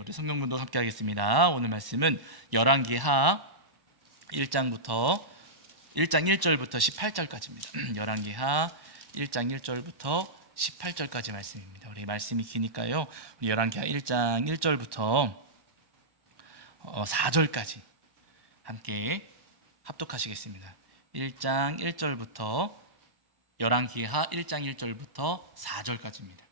우리 성경문도 함께 하겠습니다. 오늘 말씀은 열왕기하 1장 1절부터 18절까지입니다. 열왕기하 1장 1절부터 18절까지 말씀입니다. 우리 말씀이 기니까요. 우리 열왕기하 1장 1절부터 4절까지 함께 합독하시겠습니다. 1장 1절부터 열왕기하 1장 1절부터 4절까지입니다.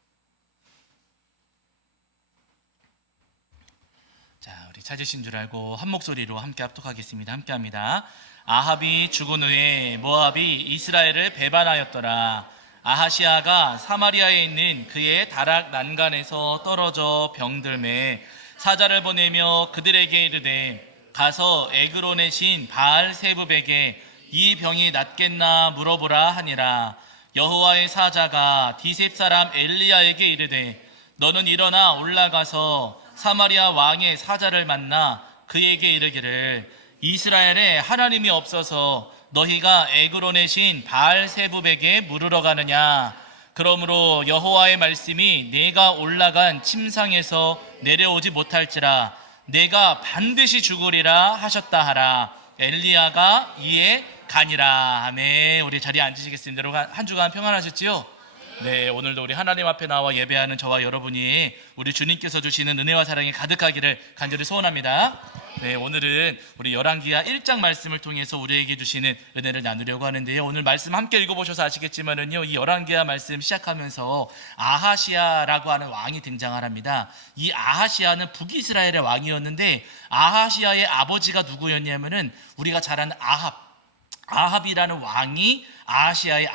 자, 우리 찾으신 줄 알고 한 목소리로 함께 합독하겠습니다. 함께합니다. 아합이 죽은 후에 모압이 이스라엘을 배반하였더라. 아하시아가 사마리아에 있는 그의 다락 난간에서 떨어져 병들매 사자를 보내며 그들에게 이르되 가서 에그론의 신 바알 세붑에게 이 병이 낫겠나 물어보라 하니라. 여호와의 사자가 디셉 사람 엘리야에게 이르되 너는 일어나 올라가서 사마리아 왕의 사자를 만나 그에게 이르기를 이스라엘에 하나님이 없어서 너희가 에그론의 신 바알 세붑에게 물으러 가느냐. 그러므로 여호와의 말씀이 내가 올라간 침상에서 내려오지 못할지라 내가 반드시 죽으리라 하셨다 하라. 엘리야가 이에 가니라. 아멘. 우리 자리에 앉으시겠습니다. 여러분 한 주간 평안하셨지요? 네, 오늘도 우리 하나님 앞에 나와 예배하는 저와 여러분이 우리 주님께서 주시는 은혜와 사랑이 가득하기를 간절히 소원합니다. 네, 오늘은 우리 열왕기하 1장 말씀을 통해서 우리에게 주시는 은혜를 나누려고 하는데요. 오늘 말씀 함께 읽어보셔서 아시겠지만은요, 이 열왕기하 말씀 시작하면서 아하시아라고 하는 왕이 등장을 합니다. 이 아하시아는 북이스라엘의 왕이었는데 아하시아의 아버지가 누구였냐면은 우리가 잘 아는 아합이라는 왕이 아하시아의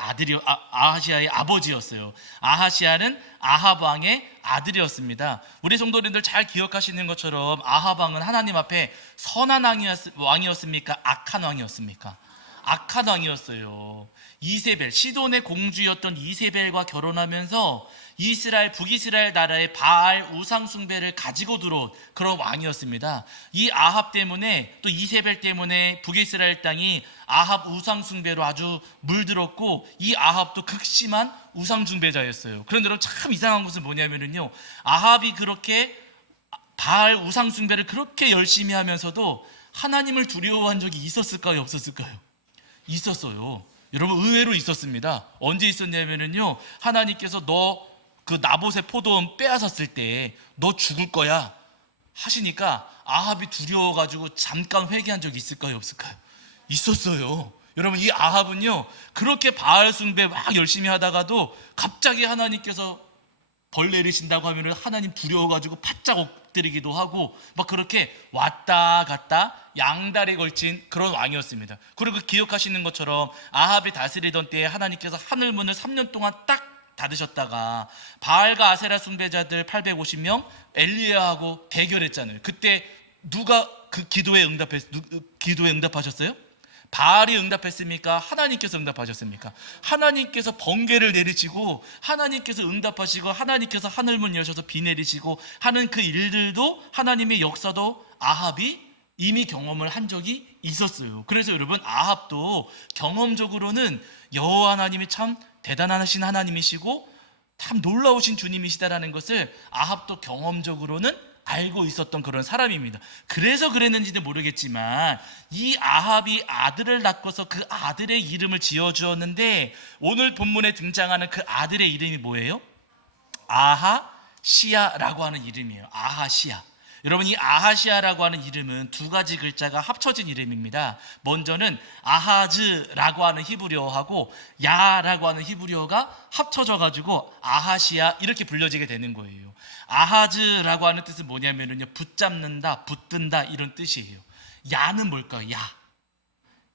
아버지였어요. 아하시아는 아합 왕의 아들이었습니다. 우리 성도님들 잘 기억하시는 것처럼 아합 왕은 하나님 앞에 선한 왕이었습니까? 악한 왕이었습니까? 악한 왕이었어요. 이세벨, 시돈의 공주였던 이세벨과 결혼하면서 북이스라엘 나라의 바알 우상 숭배를 가지고 들어온 그런 왕이었습니다. 이 아합 때문에 또 이세벨 때문에 북이스라엘 땅이 아합 우상 숭배로 아주 물들었고 이 아합도 극심한 우상 숭배자였어요. 그런데 참 이상한 것은 뭐냐면요, 아합이 그렇게 바알 우상 숭배를 그렇게 열심히 하면서도 하나님을 두려워한 적이 있었을까요? 없었을까요? 있었어요. 여러분, 의외로 있었습니다. 언제 있었냐면요, 하나님께서 너 그 나봇의 포도원 빼앗았을 때 너 죽을 거야 하시니까 아합이 두려워가지고 잠깐 회개한 적이 있을까요? 없을까요? 있었어요. 여러분, 이 아합은요 그렇게 바알 숭배 막 열심히 하다가도 갑자기 하나님께서 벌 내리신다고 하면 하나님 두려워가지고 바짝 엎드리기도 하고 막 그렇게 왔다 갔다 양다리에 걸친 그런 왕이었습니다. 그리고 기억하시는 것처럼 아합이 다스리던 때에 하나님께서 하늘문을 3년 동안 딱 닫으셨다가 바알과 아세라 숭배자들 850명 엘리야하고 대결했잖아요. 그때 누가 그 기도에 응답하셨어요? 바알이 응답했습니까? 하나님께서 응답하셨습니까? 하나님께서 번개를 내리시고 하나님께서 응답하시고 하나님께서 하늘문 여셔서 비 내리시고 하는 그 일들도 하나님의 역사도 아합이 이미 경험을 한 적이 있었어요. 그래서 여러분, 아합도 경험적으로는 여호와 하나님이 참 대단하신 하나님이시고 참 놀라우신 주님이시다라는 것을 아합도 경험적으로는 알고 있었던 그런 사람입니다. 그래서 그랬는지는 모르겠지만 이 아합이 아들을 낳고서 그 아들의 이름을 지어주었는데 오늘 본문에 등장하는 그 아들의 이름이 뭐예요? 아하시아라고 하는 이름이에요. 아하시아. 여러분, 이 아하시아라고 하는 이름은 두 가지 글자가 합쳐진 이름입니다. 먼저는 아하즈라고 하는 히브리어하고 야라고 하는 히브리어가 합쳐져 가지고 아하시아 이렇게 불려지게 되는 거예요. 아하즈라고 하는 뜻은 뭐냐면요, 붙잡는다, 붙든다 이런 뜻이에요. 야는 뭘까요?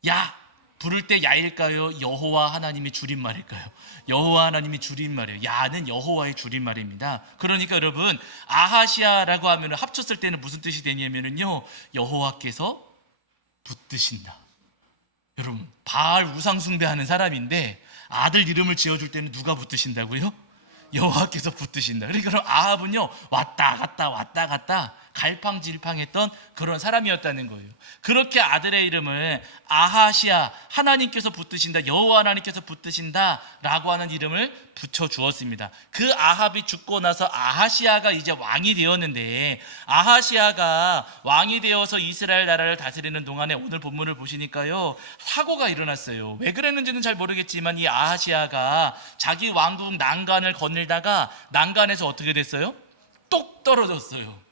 야 부를 때 야일까요? 여호와 하나님이 줄임말일까요? 여호와 하나님이 줄임말이에요. 야는 여호와의 줄임말입니다. 그러니까 여러분, 아하시아라고 하면 합쳤을 때는 무슨 뜻이 되냐면요, 여호와께서 붙드신다. 여러분, 바알 우상 숭배하는 사람인데 아들 이름을 지어줄 때는 누가 붙드신다고요? 여호와께서 붙드신다. 그러니까 아합은요 왔다 갔다 갈팡질팡했던 그런 사람이었다는 거예요. 그렇게 아들의 이름을 아하시아, 하나님께서 붙드신다, 여호와 하나님께서 붙드신다라고 하는 이름을 붙여 주었습니다. 그 아합이 죽고 나서 아하시아가 이제 왕이 되었는데, 아하시아가 왕이 되어서 이스라엘 나라를 다스리는 동안에 오늘 본문을 보시니까요, 사고가 일어났어요. 왜 그랬는지는 잘 모르겠지만 이 아하시아가 자기 왕국 난간을 거닐다가 난간에서 어떻게 됐어요? 똑 떨어졌어요.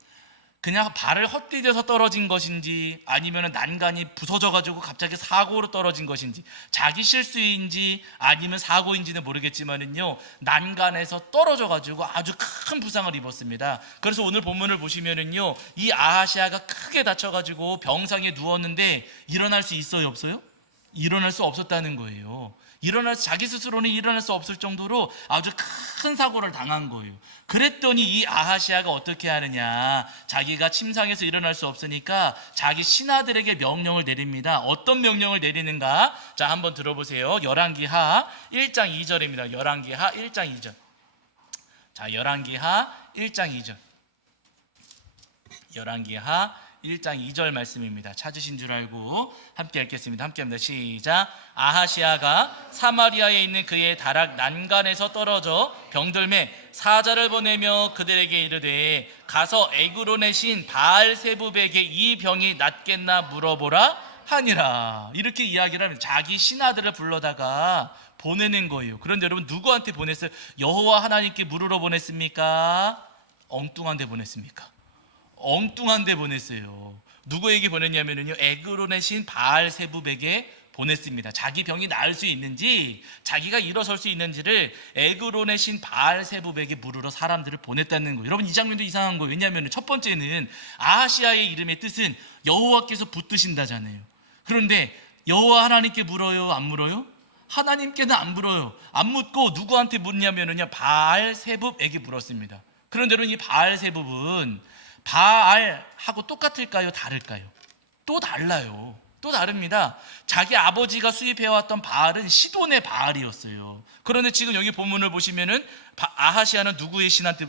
그냥 발을 헛디뎌서 떨어진 것인지, 아니면 난간이 부서져가지고 갑자기 사고로 떨어진 것인지, 자기 실수인지 아니면 사고인지는 모르겠지만은요, 난간에서 떨어져가지고 아주 큰 부상을 입었습니다. 그래서 오늘 본문을 보시면은요, 이 아하시아가 크게 다쳐가지고 병상에 누웠는데 일어날 수 있어요, 없어요? 일어날 수 없었다는 거예요. 자기 스스로는 일어날 수 없을 정도로 아주 큰 사고를 당한 거예요. 그랬더니 이 아하시아가 어떻게 하느냐, 자기가 침상에서 일어날 수 없으니까 자기 신하들에게 명령을 내립니다. 어떤 명령을 내리는가? 자, 한번 들어보세요. 열왕기하 1장 2절입니다. 열왕기하 1장 2절. 자, 열왕기하 1장 2절. 열왕기하 1장 2절 말씀입니다. 찾으신 줄 알고 함께 읽겠습니다. 함께 합니다. 시작. 아하시아가 사마리아에 있는 그의 다락 난간에서 떨어져 병들매 사자를 보내며 그들에게 이르되 가서 에그론의 신 바알세붑에게 이 병이 낫겠나 물어보라 하니라. 이렇게 이야기를 하면 자기 신하들을 불러다가 보내는 거예요. 그런데 여러분, 누구한테 보냈어요? 여호와 하나님께 물으러 보냈습니까? 엉뚱한 데 보냈습니까? 엉뚱한 데 보냈어요. 누구에게 보냈냐면요, 에그론의 신 바알세붑에게 보냈습니다. 자기 병이 나을 수 있는지, 자기가 일어설 수 있는지를 에그론의 신 바알세붑에게 물으러 사람들을 보냈다는 거예요. 여러분, 이 장면도 이상한 거예요. 왜냐하면 첫 번째는 아하시아의 이름의 뜻은 여호와께서 붙드신다잖아요. 그런데 여호와 하나님께 물어요, 안 물어요? 하나님께는 안 물어요. 안 묻고 누구한테 묻냐면요, 바알세붑에게 물었습니다. 그런데 이 바알세붑은 바알하고 똑같을까요? 다를까요? 또 달라요. 또 다릅니다. 자기 아버지가 수입해왔던 바알은 시돈의 바알이었어요. 그런데 지금 여기 본문을 보시면은 아하시아는 누구의 신한테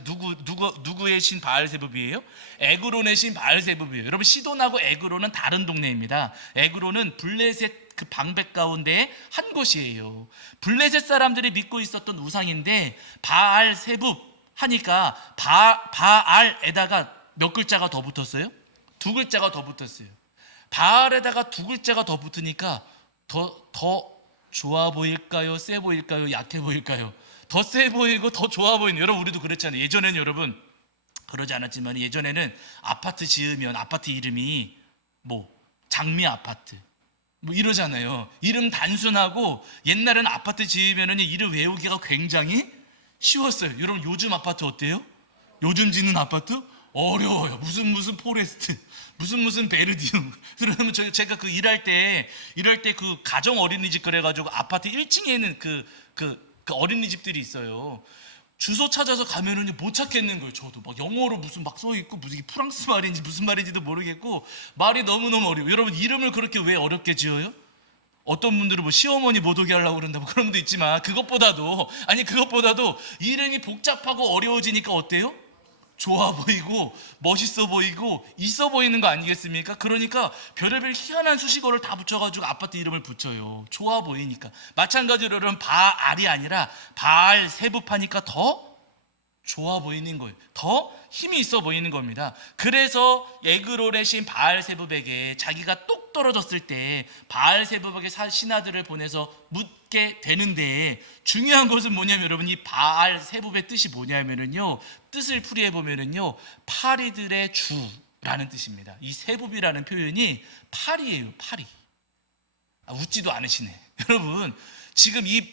누구의 신 바알세붑이에요? 에그론의 신 바알세붑이에요. 여러분, 시돈하고 에그론은 다른 동네입니다. 에그론은 블레셋 그 방백 가운데 한 곳이에요. 블레셋 사람들이 믿고 있었던 우상인데 바알세붑 하니까 바알에다가 몇 글자가 더 붙었어요? 두 글자가 더 붙었어요. 바알에다가 두 글자가 더 붙으니까 더 좋아 보일까요? 세 보일까요? 약해 보일까요? 더 세 보이고 더 좋아 보이는. 여러분, 우리도 그랬잖아요. 예전에는 여러분, 그러지 않았지만 예전에는 아파트 지으면 아파트 이름이 장미 아파트 이러잖아요. 이름 단순하고, 옛날에는 아파트 지으면 이름 외우기가 굉장히 쉬웠어요. 여러분, 요즘 아파트 어때요? 요즘 짓는 아파트? 어려워요. 무슨 포레스트, 무슨 베르디움. 그러면 제가 그 일할 때 그 가정 어린이집 그래가지고 아파트 1층에 있는 그 어린이집들이 있어요. 주소 찾아서 가면은 못 찾겠는 거예요. 저도 막 영어로 무슨 막 써 있고, 무슨 프랑스 말인지 무슨 말인지도 모르겠고, 말이 너무너무 어려워요. 여러분, 이름을 그렇게 왜 어렵게 지어요? 어떤 분들은 시어머니 못 오게 하려고 그런다 그런 분도 있지만, 그것보다도 이름이 복잡하고 어려워지니까 어때요? 좋아 보이고 멋있어 보이고 있어 보이는 거 아니겠습니까? 그러니까 별의별 희한한 수식어를 다 붙여가지고 아파트 이름을 붙여요. 좋아 보이니까. 마찬가지로 여러분, 바알이 아니라 바알세붑하니까 더 좋아 보이는 거예요. 더 힘이 있어 보이는 겁니다. 그래서 에그론의 신 바알세붑에게 자기가 똑 떨어졌을 때 바알세붑에게 신하들을 보내서 묻게 되는데, 중요한 것은 뭐냐면 여러분, 이 바알세붑의 뜻이 뭐냐면요, 뜻을 풀이해 보면은요, 파리들의 주라는 뜻입니다. 이 세붑이라는 표현이 파리예요. 파리. 웃지도 않으시네. 여러분, 지금 이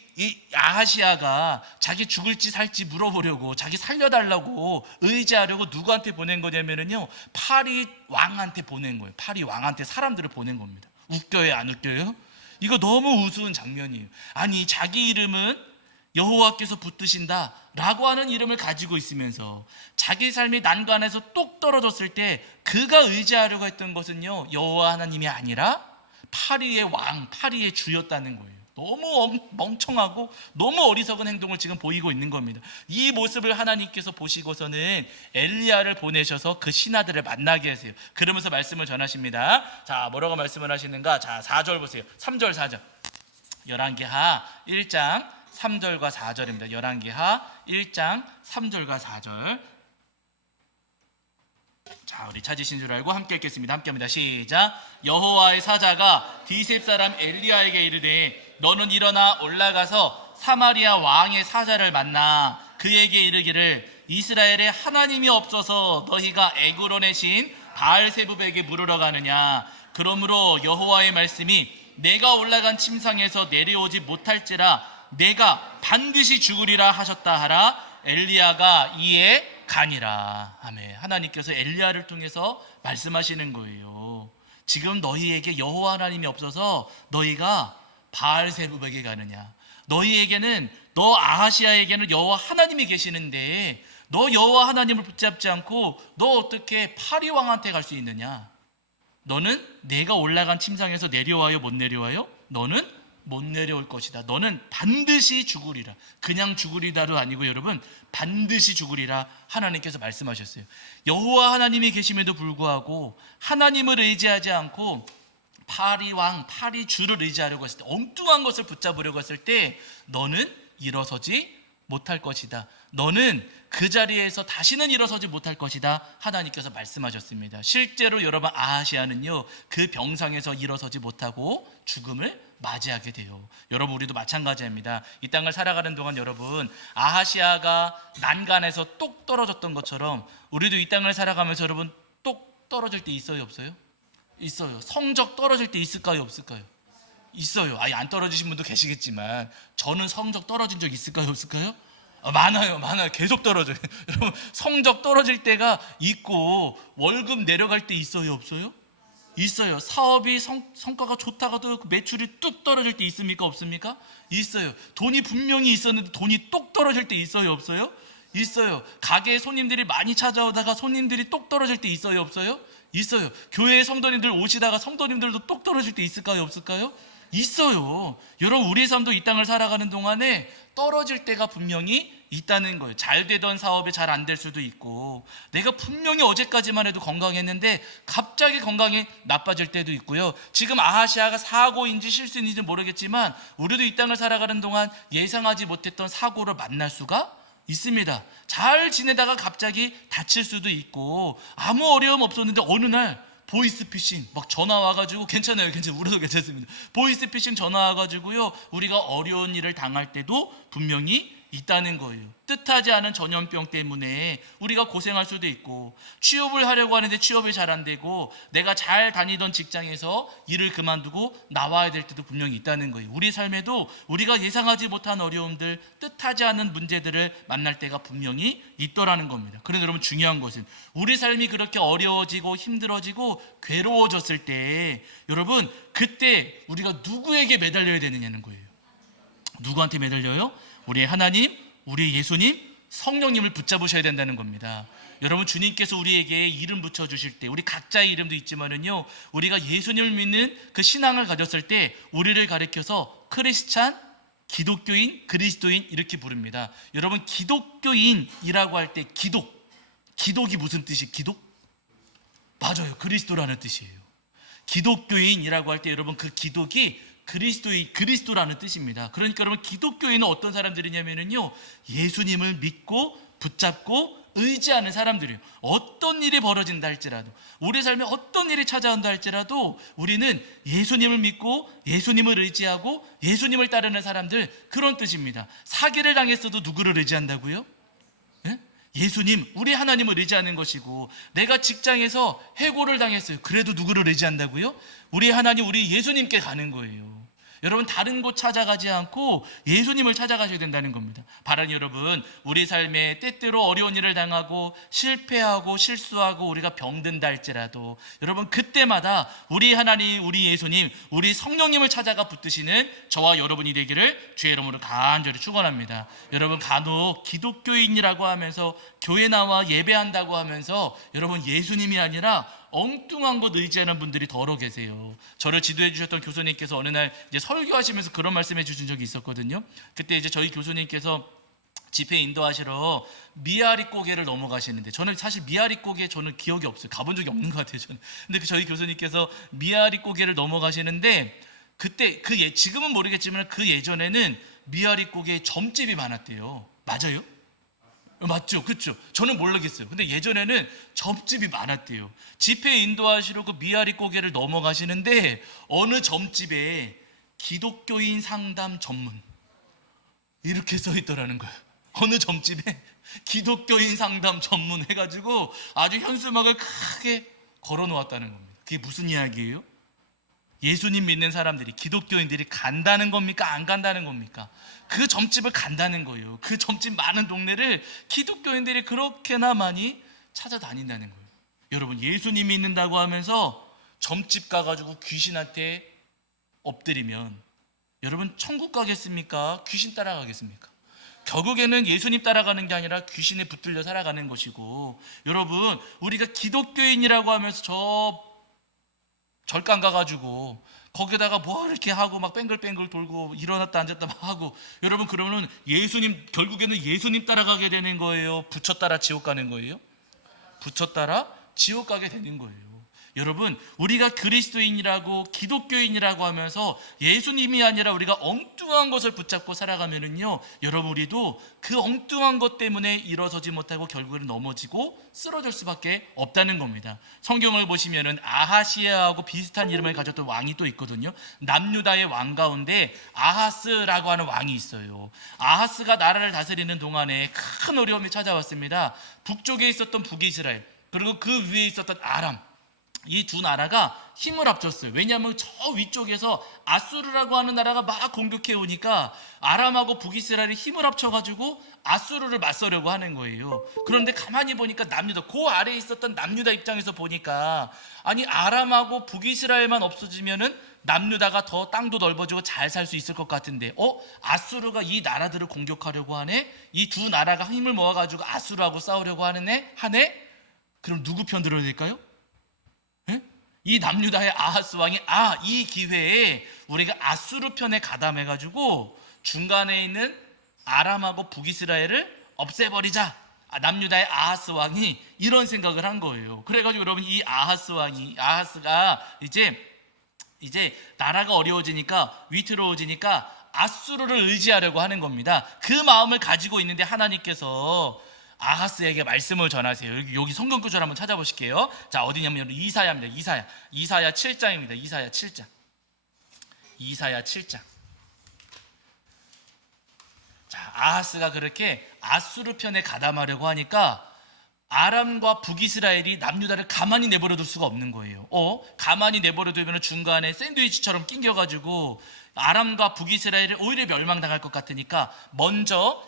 아하시아가 자기 죽을지 살지 물어보려고, 자기 살려달라고 의지하려고 누구한테 보낸 거냐면은요, 파리 왕한테 보낸 거예요. 파리 왕한테 사람들을 보낸 겁니다. 웃겨요, 안 웃겨요? 이거 너무 우스운 장면이에요. 아니, 자기 이름은 여호와께서 붙드신다 라고 하는 이름을 가지고 있으면서 자기 삶이 난간에서 똑 떨어졌을 때 그가 의지하려고 했던 것은요, 여호와 하나님이 아니라 파리의 왕, 파리의 주였다는 거예요. 너무 멍청하고 너무 어리석은 행동을 지금 보이고 있는 겁니다. 이 모습을 하나님께서 보시고서는 엘리야를 보내셔서 그 신하들을 만나게 하세요. 그러면서 말씀을 전하십니다. 자, 뭐라고 말씀을 하시는가? 자, 4절 보세요. 3절 4절. 열왕기하 1장 3절과 4절입니다. 열왕기하 1장 3절과 4절. 자, 우리 찾으신 줄 알고 함께 읽겠습니다. 함께 합니다. 시작. 여호와의 사자가 디셉 사람 엘리야에게 이르되 너는 일어나 올라가서 사마리아 왕의 사자를 만나 그에게 이르기를 이스라엘에 하나님이 없어서 너희가 에그론의 신 바알세붑에게 물으러 가느냐. 그러므로 여호와의 말씀이 내가 올라간 침상에서 내려오지 못할지라 내가 반드시 죽으리라 하셨다 하라. 엘리야가 이에 가니라. 아멘. 하나님께서 엘리야를 통해서 말씀하시는 거예요. 지금 너희에게 여호와 하나님이 없어서 너희가 바알세붑에게 가느냐. 너희에게는 너 아하시아에게는 여호와 하나님이 계시는데 너 여호와 하나님을 붙잡지 않고 너 어떻게 파리 왕한테 갈 수 있느냐. 너는 내가 올라간 침상에서 내려와요? 못 내려와요? 너는 못 내려올 것이다. 너는 반드시 죽으리라. 그냥 죽으리다도 아니고 여러분 반드시 죽으리라 하나님께서 말씀하셨어요. 여호와 하나님이 계심에도 불구하고 하나님을 의지하지 않고 파리 왕, 파리 주를 의지하려고 했을 때, 엉뚱한 것을 붙잡으려고 했을 때 너는 일어서지 못할 것이다. 너는 그 자리에서 다시는 일어서지 못할 것이다. 하나님께서 말씀하셨습니다. 실제로 여러분 아하시아는요 그 병상에서 일어서지 못하고 죽음을 맞이하게 돼요. 여러분 우리도 마찬가지입니다. 이 땅을 살아가는 동안 여러분 아하시아가 난간에서 똑 떨어졌던 것처럼 우리도 이 땅을 살아가면서 여러분 똑 떨어질 때 있어요 없어요? 있어요. 성적 떨어질 때 있을까요 없을까요? 있어요. 아예 안 떨어지신 분도 계시겠지만 저는 성적 떨어진 적 있을까요 없을까요? 많아요. 계속 떨어져요. 여러분 성적 떨어질 때가 있고 월급 내려갈 때 있어요 없어요? 있어요. 사업이 성과가 좋다가도 매출이 뚝 떨어질 때 있습니까 없습니까? 있어요. 돈이 분명히 있었는데 돈이 똑 떨어질 때 있어요 없어요? 있어요. 가게에 손님들이 많이 찾아오다가 손님들이 똑 떨어질 때 있어요 없어요? 있어요. 교회에 성도님들 오시다가 성도님들도 똑 떨어질 때 있을까요 없을까요? 있어요. 여러분 우리의 삶도 이 땅을 살아가는 동안에 떨어질 때가 분명히 있다는 거예요. 잘 되던 사업이 잘 안 될 수도 있고 내가 분명히 어제까지만 해도 건강했는데 갑자기 건강이 나빠질 때도 있고요. 지금 아하시아가 사고인지 실수인지 모르겠지만 우리도 이 땅을 살아가는 동안 예상하지 못했던 사고를 만날 수가 있습니다. 잘 지내다가 갑자기 다칠 수도 있고 아무 어려움 없었는데 어느 날 보이스피싱 막 전화 와가지고 괜찮아요 울어도 괜찮습니다. 보이스피싱 전화 와가지고요 우리가 어려운 일을 당할 때도 분명히 있다는 거예요. 뜻하지 않은 전염병 때문에 우리가 고생할 수도 있고 취업을 하려고 하는데 취업이 잘 안 되고 내가 잘 다니던 직장에서 일을 그만두고 나와야 될 때도 분명히 있다는 거예요. 우리 삶에도 우리가 예상하지 못한 어려움들 뜻하지 않은 문제들을 만날 때가 분명히 있더라는 겁니다. 그런데 여러분 중요한 것은 우리 삶이 그렇게 어려워지고 힘들어지고 괴로워졌을 때 여러분 그때 우리가 누구에게 매달려야 되느냐는 거예요. 누구한테 매달려요? 우리의 하나님, 우리의 예수님, 성령님을 붙잡으셔야 된다는 겁니다. 여러분 주님께서 우리에게 이름 붙여주실 때 우리 각자의 이름도 있지만은요 우리가 예수님을 믿는 그 신앙을 가졌을 때 우리를 가리켜서 크리스찬, 기독교인, 그리스도인 이렇게 부릅니다. 여러분 기독교인이라고 할 때 기독이 무슨 뜻이 기독? 맞아요. 그리스도라는 뜻이에요. 기독교인이라고 할 때 여러분 그 기독이 그리스도라는 뜻입니다. 그러니까 여러분 기독교인은 어떤 사람들이냐면요 예수님을 믿고 붙잡고 의지하는 사람들이에요. 어떤 일이 벌어진다 할지라도 우리 삶에 어떤 일이 찾아온다 할지라도 우리는 예수님을 믿고 예수님을 의지하고 예수님을 따르는 사람들 그런 뜻입니다. 사기를 당했어도 누구를 의지한다고요? 예수님, 우리 하나님을 의지하는 것이고 내가 직장에서 해고를 당했어요. 그래도 누구를 의지한다고요? 우리 하나님, 우리 예수님께 가는 거예요. 여러분 다른 곳 찾아가지 않고 예수님을 찾아가셔야 된다는 겁니다. 바라는 여러분 우리 삶에 때때로 어려운 일을 당하고 실패하고 실수하고 우리가 병든다 할지라도 여러분 그때마다 우리 하나님, 우리 예수님, 우리 성령님을 찾아가 붙드시는 저와 여러분이 되기를 주의 이름으로 간절히 축원합니다. 여러분 간혹 기독교인이라고 하면서 교회 나와 예배한다고 하면서 여러분 예수님이 아니라 엉뚱한 것 의지하는 분들이 더러 계세요. 저를 지도해 주셨던 교수님께서 어느 날 이제 설교하시면서 그런 말씀해 주신 적이 있었거든요. 그때 이제 저희 교수님께서 집회 인도하시러 미아리 고개를 넘어가시는데, 저는 사실 미아리 고개 저는 기억이 없어요. 가본 적이 없는 것 같아요, 저는. 근데 저희 교수님께서 미아리 고개를 넘어가시는데, 그때 지금은 모르겠지만 그 예전에는 미아리 고개에 점집이 많았대요. 맞아요? 맞죠? 그렇죠? 저는 모르겠어요. 근데 예전에는 점집이 많았대요. 집회 인도하시러 그 미아리 고개를 넘어가시는데 어느 점집에 기독교인 상담 전문 이렇게 써 있더라는 거예요. 어느 점집에 기독교인 상담 전문 해가지고 아주 현수막을 크게 걸어 놓았다는 겁니다. 그게 무슨 이야기예요? 예수님 믿는 사람들이, 기독교인들이 간다는 겁니까? 안 간다는 겁니까? 그 점집을 간다는 거예요. 그 점집 많은 동네를 기독교인들이 그렇게나 많이 찾아다닌다는 거예요. 여러분, 예수님 믿는다고 하면서 점집 가가지고 귀신한테 엎드리면 여러분 천국 가겠습니까? 귀신 따라가겠습니까? 결국에는 예수님 따라가는 게 아니라 귀신에 붙들려 살아가는 것이고, 여러분, 우리가 기독교인이라고 하면서 저 절간 가가지고 거기다가 뭐 이렇게 하고 막 뱅글뱅글 돌고 일어났다 앉았다 막 하고, 여러분, 그러면 예수님, 결국에는 예수님 따라가게 되는 거예요? 부처 따라 지옥 가는 거예요? 부처 따라 지옥 가게 되는 거예요. 여러분, 우리가 그리스도인이라고 기독교인이라고 하면서 예수님이 아니라 우리가 엉뚱한 것을 붙잡고 살아가면은요, 여러분, 우리도 그 엉뚱한 것 때문에 일어서지 못하고 결국에는 넘어지고 쓰러질 수밖에 없다는 겁니다. 성경을 보시면은 아하시아하고 비슷한 이름을 가졌던 왕이 또 있거든요. 남유다의 왕 가운데 아하스라고 하는 왕이 있어요. 아하스가 나라를 다스리는 동안에 큰 어려움이 찾아왔습니다. 북쪽에 있었던 북이스라엘, 그리고 그 위에 있었던 아람, 이 두 나라가 힘을 합쳤어요. 왜냐하면 저 위쪽에서 아수르라고 하는 나라가 막 공격해 오니까 아람하고 북이스라엘이 힘을 합쳐가지고 아수르를 맞서려고 하는 거예요. 그런데 가만히 보니까 남유다, 그 아래에 있었던 남유다 입장에서 보니까, 아니, 아람하고 북이스라엘만 없어지면은 남유다가 더 땅도 넓어지고 잘 살 수 있을 것 같은데, 아수르가 이 나라들을 공격하려고 하네? 이 두 나라가 힘을 모아가지고 아수르하고 싸우려고 하네? 그럼 누구 편 들어야 될까요? 이 남유다의 아하스 왕이 이 기회에 우리가 아수르 편에 가담해가지고 중간에 있는 아람하고 북이스라엘을 없애버리자. 남유다의 아하스 왕이 이런 생각을 한 거예요. 그래가지고 여러분, 이 아하스가 이제 나라가 어려워지니까, 위태로워지니까 아수르를 의지하려고 하는 겁니다. 그 마음을 가지고 있는데 하나님께서 아하스에게 말씀을 전하세요. 여기 성경 구절 한번 찾아보실게요. 자, 어디냐면 이사야입니다. 이사야 7장입니다. 이사야 7장. 자, 아하스가 그렇게 아수르 편에 가담하려고 하니까 아람과 북이스라엘이 남유다를 가만히 내버려 둘 수가 없는 거예요. 가만히 내버려 두면 중간에 샌드위치처럼 낑겨가지고 아람과 북이스라엘이 오히려 멸망당할 것 같으니까 먼저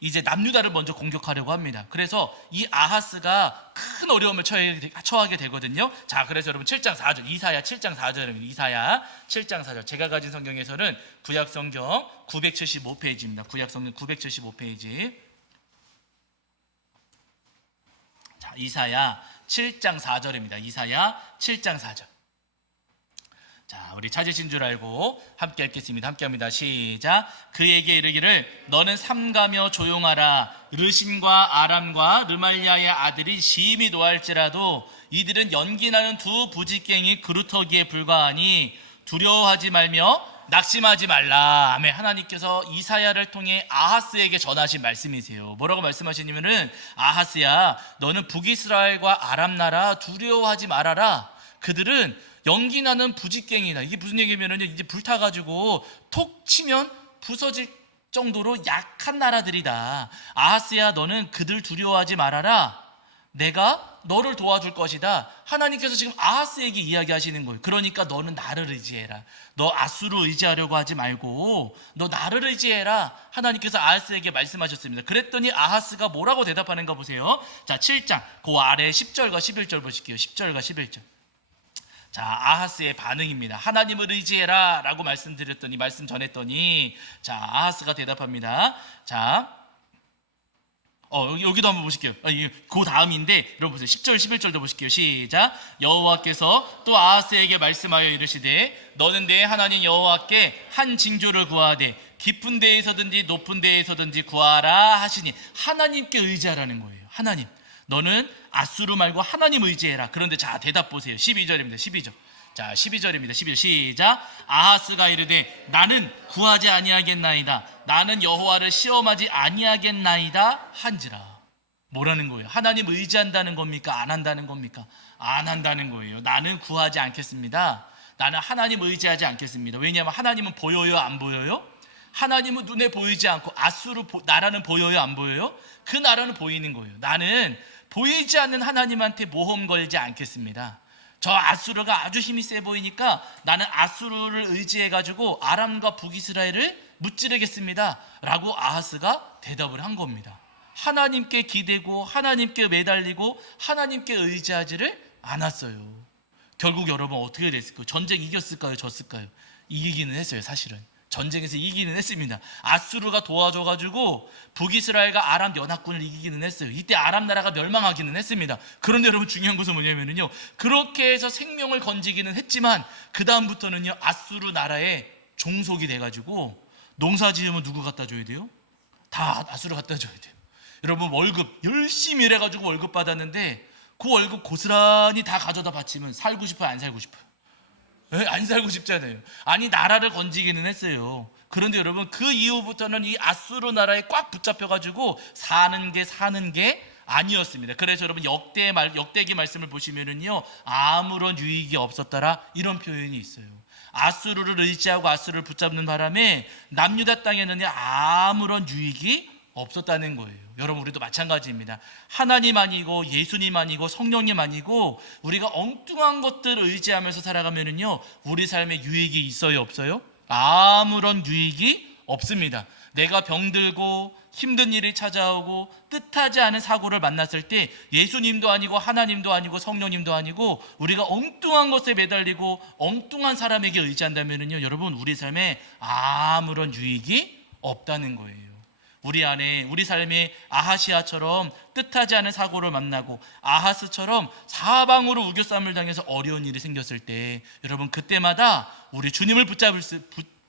이제 남유다를 먼저 공격하려고 합니다. 그래서 이 아하스가 큰 어려움을 처하게 되거든요. 자, 그래서 여러분 7장 4절, 이사야 7장 4절입니다. 이사야 7장 4절. 제가 가진 성경에서는 구약성경 975페이지입니다. 구약성경 975페이지. 자, 이사야 7장 4절입니다. 이사야 7장 4절. 자, 우리 찾으신 줄 알고 함께 읽겠습니다. 함께 합니다. 시작. 그에게 이르기를 너는 삼가며 조용하라. 르심과 아람과 르말리아의 아들이 심히 노할지라도 이들은 연기나는 두 부직갱이 그루터기에 불과하니 두려워하지 말며 낙심하지 말라. 아멘. 하나님께서 이사야를 통해 아하스에게 전하신 말씀이세요. 뭐라고 말씀하시냐면은, 아하스야, 너는 북이스라엘과 아람 나라 두려워하지 말아라. 그들은 연기나는 부직갱이다. 이게 무슨 얘기냐면은, 이제 불타가지고 톡 치면 부서질 정도로 약한 나라들이다. 아하스야, 너는 그들 두려워하지 말아라. 내가 너를 도와줄 것이다. 하나님께서 지금 아하스에게 이야기하시는 거예요. 그러니까 너는 나를 의지해라. 너 아수르 의지하려고 하지 말고 너 나를 의지해라. 하나님께서 아하스에게 말씀하셨습니다. 그랬더니 아하스가 뭐라고 대답하는가 보세요. 자, 7장 그 아래 10절과 11절 보실게요. 10절과 11절. 자, 아하스의 반응입니다. 하나님을 의지해라 라고 말씀 전했더니, 자, 아하스가 대답합니다. 자, 여기도 한번 보실게요. 그 다음인데 여러분 보세요. 10절 11절도 보실게요. 시작. 여호와께서 또 아하스에게 말씀하여 이르시되 너는 내 하나님 여호와께 한 징조를 구하되 깊은 데에서든지 높은 데에서든지 구하라 하시니, 하나님께 의지하라는 거예요. 하나님, 너는 아수르 말고 하나님 의지해라. 그런데 자, 대답 보세요. 12절입니다. 12절. 자, 12절입니다. 12절 시작. 아하스가 이르되 나는 구하지 아니하겠나이다. 나는 여호와를 시험하지 아니하겠나이다 한지라. 뭐라는 거예요? 하나님 의지한다는 겁니까? 안 한다는 겁니까? 안 한다는 거예요. 나는 구하지 않겠습니다. 나는 하나님 의지하지 않겠습니다. 왜냐하면 하나님은 보여요? 안 보여요? 하나님은 눈에 보이지 않고 아수르 나라는 보여요? 안 보여요? 그 나라는 보이는 거예요. 나는 보이지 않는 하나님한테 모험 걸지 않겠습니다. 저 아수르가 아주 힘이 세 보이니까 나는 아수르를 의지해가지고 아람과 북이스라엘을 무찌르겠습니다 라고 아하스가 대답을 한 겁니다. 하나님께 기대고 하나님께 매달리고 하나님께 의지하지를 않았어요. 결국 여러분 어떻게 됐을까요? 전쟁 이겼을까요? 졌을까요? 이기기는 했어요. 사실은 전쟁에서 이기기는 했습니다. 아수르가 도와줘가지고 북이스라엘과 아람 연합군을 이기기는 했어요. 이때 아람 나라가 멸망하기는 했습니다. 그런데 여러분 중요한 것은 뭐냐면요, 그렇게 해서 생명을 건지기는 했지만 그 다음부터는요 아수르 나라에 종속이 돼가지고 농사 지으면 누구 갖다 줘야 돼요? 다 아수르 갖다 줘야 돼요. 여러분 월급 열심히 일해가지고 월급 받았는데 그 월급 고스란히 다 가져다 바치면 살고 싶어요? 안 살고 싶어요? 안 살고 싶잖아요. 아니 나라를 건지기는 했어요. 그런데 여러분 그 이후부터는 이 아수르 나라에 꽉 붙잡혀가지고 사는 게 아니었습니다. 그래서 여러분 역대기 말씀을 보시면은요 아무런 유익이 없었더라 이런 표현이 있어요. 아수르를 의지하고 아수르를 붙잡는 바람에 남유다 땅에는 아무런 유익이 없었다는 거예요. 여러분 우리도 마찬가지입니다. 하나님 아니고 예수님 아니고 성령님 아니고 우리가 엉뚱한 것들을 의지하면서 살아가면은요 우리 삶에 유익이 있어요? 없어요? 아무런 유익이 없습니다. 내가 병들고 힘든 일이 찾아오고 뜻하지 않은 사고를 만났을 때 예수님도 아니고 하나님도 아니고 성령님도 아니고 우리가 엉뚱한 것에 매달리고 엉뚱한 사람에게 의지한다면은요 여러분 우리 삶에 아무런 유익이 없다는 거예요. 우리 안에 우리 삶에 아하시아처럼 뜻하지 않은 사고를 만나고 아하스처럼 사방으로 우겨쌈을 당해서 어려운 일이 생겼을 때 여러분 그때마다 우리 주님을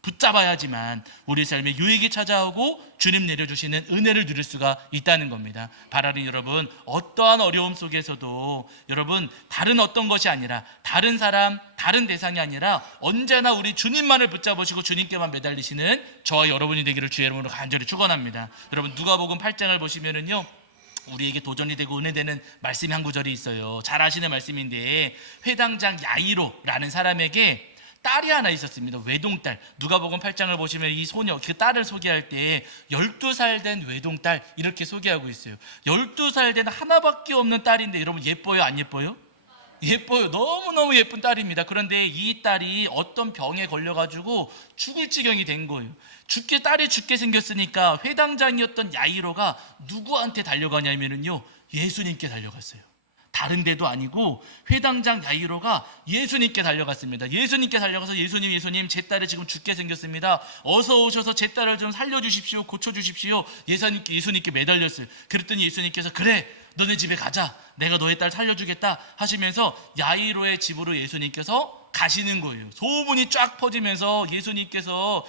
붙잡아야지만 우리 삶에 유익이 찾아오고 주님 내려주시는 은혜를 누릴 수가 있다는 겁니다. 바라는 여러분 어떠한 어려움 속에서도 여러분 다른 어떤 것이 아니라 다른 사람 다른 대상이 아니라 언제나 우리 주님만을 붙잡으시고 주님께만 매달리시는 저와 여러분이 되기를 주의 이름으로 간절히 축원합니다. 여러분 누가복음 8장을 보시면은요 우리에게 도전이 되고 은혜되는 말씀이 한 구절이 있어요. 잘 아시는 말씀인데 회당장 야이로라는 사람에게 딸이 하나 있었습니다. 외동딸. 누가복음 8장을 보시면 이 소녀, 그 딸을 소개할 때 12살 된 외동딸 이렇게 소개하고 있어요. 12살 된 하나밖에 없는 딸인데 여러분 예뻐요? 안 예뻐요? 예뻐요. 너무너무 예쁜 딸입니다. 그런데 이 딸이 어떤 병에 걸려가지고 죽을 지경이 된 거예요. 딸이 죽게 생겼으니까 회당장이었던 야이로가 누구한테 달려가냐면요 예수님께 달려갔어요. 다른 데도 아니고 회당장 야이로가 예수님께 달려갔습니다. 예수님께 달려가서 예수님 제 딸이 지금 죽게 생겼습니다. 어서 오셔서 제 딸을 좀 살려주십시오. 고쳐주십시오. 예수님께 매달렸어요. 그랬더니 예수님께서 그래 너네 집에 가자. 내가 너의 딸 살려주겠다 하시면서 야이로의 집으로 예수님께서 가시는 거예요. 소문이 쫙 퍼지면서 예수님께서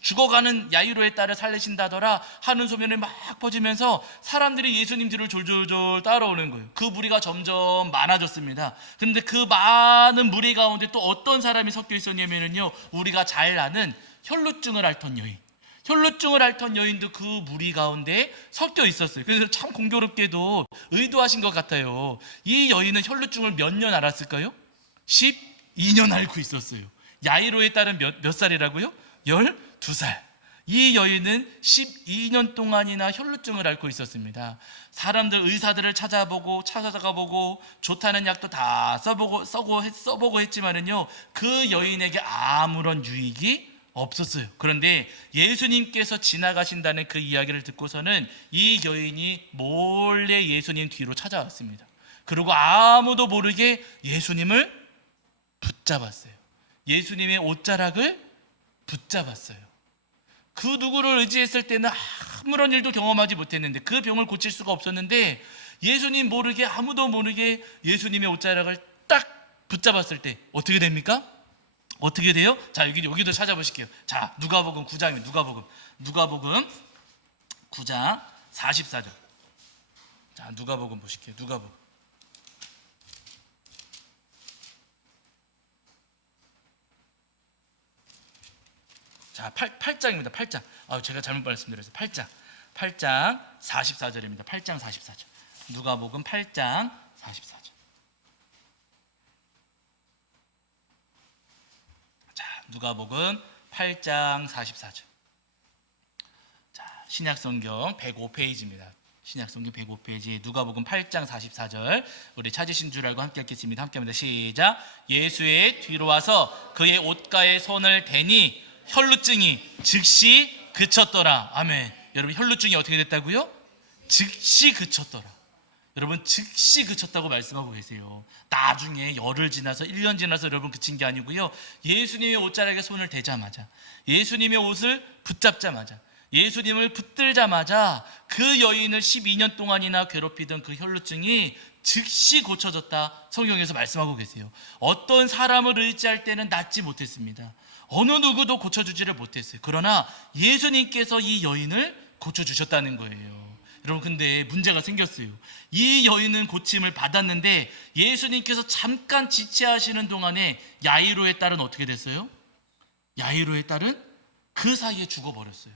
죽어가는 야이로의 딸을 살리신다더라 하는 소문이 막 퍼지면서 사람들이 예수님 뒤를 졸졸졸 따라오는 거예요. 그 무리가 점점 많아졌습니다. 근데 그 많은 무리 가운데 또 어떤 사람이 섞여 있었냐면요 우리가 잘 아는 혈루증을 앓던 여인, 혈루증을 앓던 여인도 그 무리 가운데 섞여 있었어요. 그래서 참 공교롭게도 의도하신 것 같아요. 이 여인은 혈루증을 몇 년 앓았을까요? 12년 앓고 있었어요. 야이로의 딸은 몇 살이라고요? 12살. 이 여인은 12년 동안이나 혈루증을 앓고 있었습니다. 사람들 의사들을 찾아가보고 좋다는 약도 다 써보고 했지만은요 그 여인에게 아무런 유익이 없었어요. 그런데 예수님께서 지나가신다는 그 이야기를 듣고서는 이 여인이 몰래 예수님 뒤로 찾아왔습니다. 그리고 아무도 모르게 예수님을 붙잡았어요. 예수님의 옷자락을 붙잡았어요. 그 누구를 의지했을 때는 아무런 일도 경험하지 못했는데 그 병을 고칠 수가 없었는데 예수님 모르게 아무도 모르게 예수님의 옷자락을 딱 붙잡았을 때 어떻게 됩니까? 어떻게 돼요? 자, 여기도 찾아보실게요. 자, 누가복음 9장이면 누가복음 9장 44절. 자, 누가복음 보실게요. 누가복음. 자, 8장입니다. 8장. 제가 잘못 말씀드렸어요. 8장 44절입니다. 8장 44절. 누가복음 8장 44절. 자, 누가복음 8장 44절. 자, 신약성경 105페이지입니다. 신약성경 105페이지 누가복음 8장 44절. 우리 찾으신 줄 알고 함께 읽겠습니다. 함께 합니다. 시작. 예수의 뒤로 와서 그의 옷가에 손을 대니 혈루증이 즉시 그쳤더라. 아멘. 여러분, 혈루증이 어떻게 됐다고요? 즉시 그쳤더라. 여러분, 즉시 그쳤다고 말씀하고 계세요. 나중에 열흘 지나서 1년 지나서 여러분 그친 게 아니고요. 예수님의 옷자락에 손을 대자마자, 예수님의 옷을 붙잡자마자, 예수님을 붙들자마자 그 여인을 12년 동안이나 괴롭히던 그 혈루증이 즉시 고쳐졌다. 성경에서 말씀하고 계세요. 어떤 사람을 의지할 때는 낫지 못했습니다. 어느 누구도 고쳐주지를 못했어요. 그러나 예수님께서 이 여인을 고쳐주셨다는 거예요. 여러분, 근데 문제가 생겼어요. 이 여인은 고침을 받았는데 예수님께서 잠깐 지체하시는 동안에 야이로의 딸은 어떻게 됐어요? 야이로의 딸은 그 사이에 죽어버렸어요.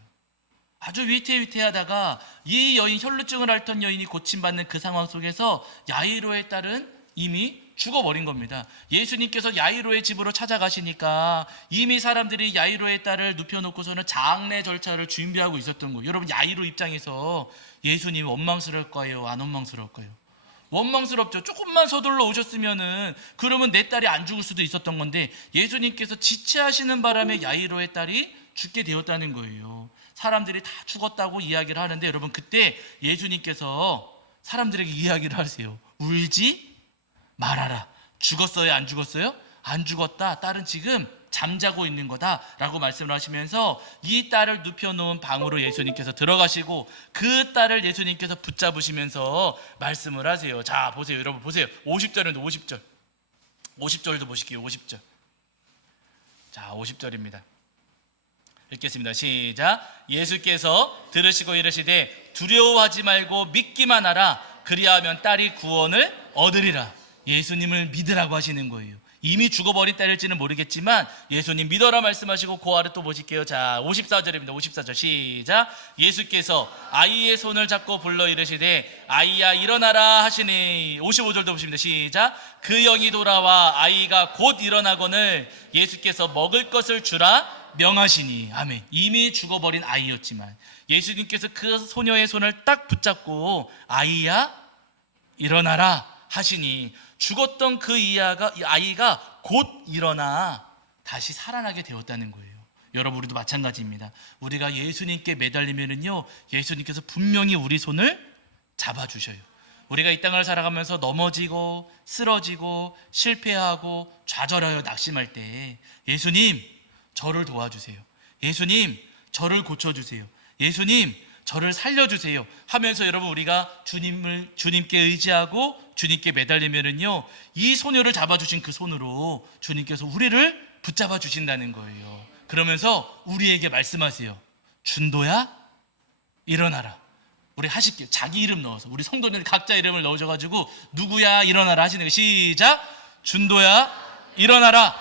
아주 위태위태하다가 이 여인, 혈루증을 앓던 여인이 고침받는 그 상황 속에서 야이로의 딸은 이미 죽어버린 겁니다. 예수님께서 야이로의 집으로 찾아가시니까 이미 사람들이 야이로의 딸을 눕혀놓고서는 장례 절차를 준비하고 있었던 거예요. 여러분, 야이로 입장에서 예수님 원망스러울까요? 안 원망스러울까요? 원망스럽죠. 조금만 서둘러 오셨으면은 그러면 내 딸이 안 죽을 수도 있었던 건데 예수님께서 지체하시는 바람에 야이로의 딸이 죽게 되었다는 거예요. 사람들이 다 죽었다고 이야기를 하는데 여러분, 그때 예수님께서 사람들에게 이야기를 하세요. 울지 말아라. 죽었어요? 안 죽었어요? 안 죽었다. 딸은 지금 잠자고 있는 거다 라고 말씀을 하시면서 이 딸을 눕혀놓은 방으로 예수님께서 들어가시고 그 딸을 예수님께서 붙잡으시면서 말씀을 하세요. 자, 보세요. 여러분 보세요. 50절인데 50절. 50절도 보실게요. 50절. 자, 50절입니다. 읽겠습니다. 시작. 예수께서 들으시고 이르시되 두려워하지 말고 믿기만 하라. 그리하면 딸이 구원을 얻으리라. 예수님을 믿으라고 하시는 거예요. 이미 죽어버린 딸일지는 모르겠지만 예수님 믿어라 말씀하시고 그 아래 또 보실게요. 자, 54절입니다. 54절 시작. 예수께서 아이의 손을 잡고 불러 이르시되 아이야 일어나라 하시니 55절도 보십니다. 시작. 그 영이 돌아와 아이가 곧 일어나거늘 예수께서 먹을 것을 주라 명하시니. 아멘. 이미 죽어버린 아이였지만 예수님께서 그 소녀의 손을 딱 붙잡고 아이야 일어나라 하시니 죽었던 그 아이가 곧 일어나 다시 살아나게 되었다는 거예요. 여러분, 우리도 마찬가지입니다. 우리가 예수님께 매달리면은요, 예수님께서 분명히 우리 손을 잡아주셔요. 우리가 이 땅을 살아가면서 넘어지고 쓰러지고 실패하고 좌절하여 낙심할 때 예수님 저를 도와주세요. 예수님 저를 고쳐주세요. 예수님 저를 살려주세요 하면서 여러분, 우리가 주님께 의지하고 주님께 매달리면은요, 이 소녀를 잡아주신 그 손으로 주님께서 우리를 붙잡아 주신다는 거예요. 그러면서 우리에게 말씀하세요. 준도야 일어나라. 우리 하실게요. 자기 이름 넣어서 우리 성도들 각자 이름을 넣으셔가지고 누구야 일어나라 하시는 거예요. 시작. 준도야 일어나라.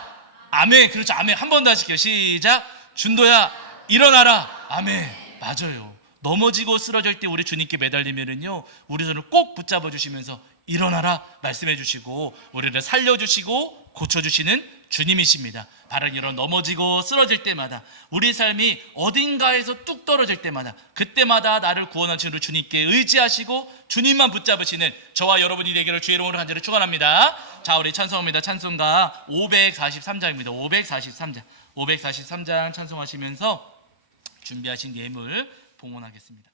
아멘. 그렇죠. 아멘. 한 번 더 하실게요. 시작. 준도야 일어나라. 아멘. 맞아요. 넘어지고 쓰러질 때 우리 주님께 매달리면은요, 우리 손을 꼭 붙잡아 주시면서 일어나라 말씀해 주시고 우리를 살려주시고 고쳐주시는 주님이십니다. 바로 이런 넘어지고 쓰러질 때마다, 우리 삶이 어딘가에서 뚝 떨어질 때마다, 그때마다 나를 구원하시는 우리 주님께 의지하시고 주님만 붙잡으시는 저와 여러분이 되기를 주의 이름으로 간절히 축원합니다. 자, 우리 찬송합니다. 찬송가 543장입니다. 543장 찬송하시면서 준비하신 예물 봉헌하겠습니다.